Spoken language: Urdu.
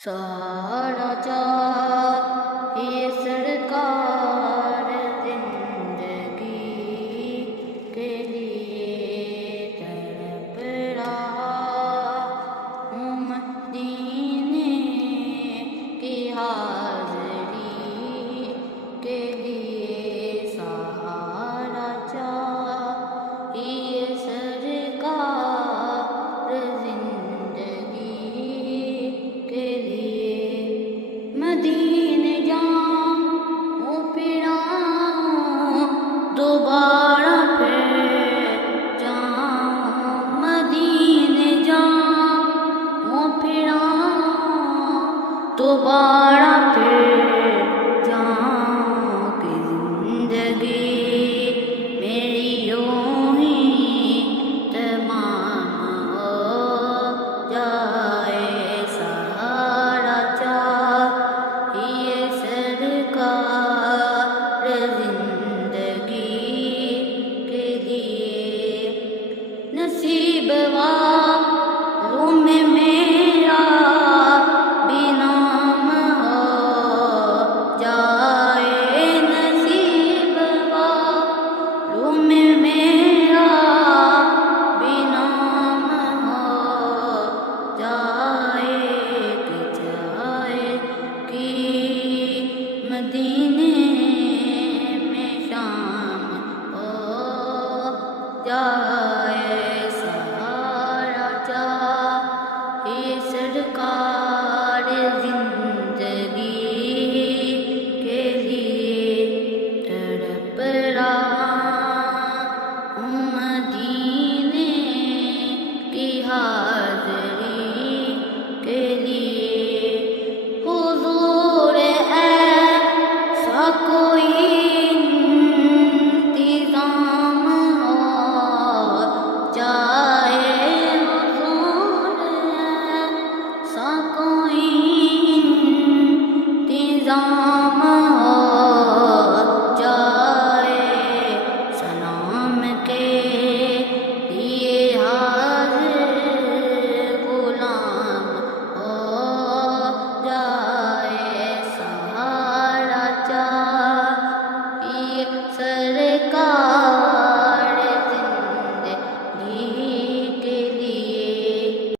سہارا چاہیے سرکار زندگی کے لیے تڑپ رہا ہوں مدینے کی حاضری کے لیے سہارا چاہیے سرکار زندگی کے لیے مدینے جاؤں پھر آؤں دوبارہ پھر جاؤں مدینے جاؤں پھر آؤں دوبارہ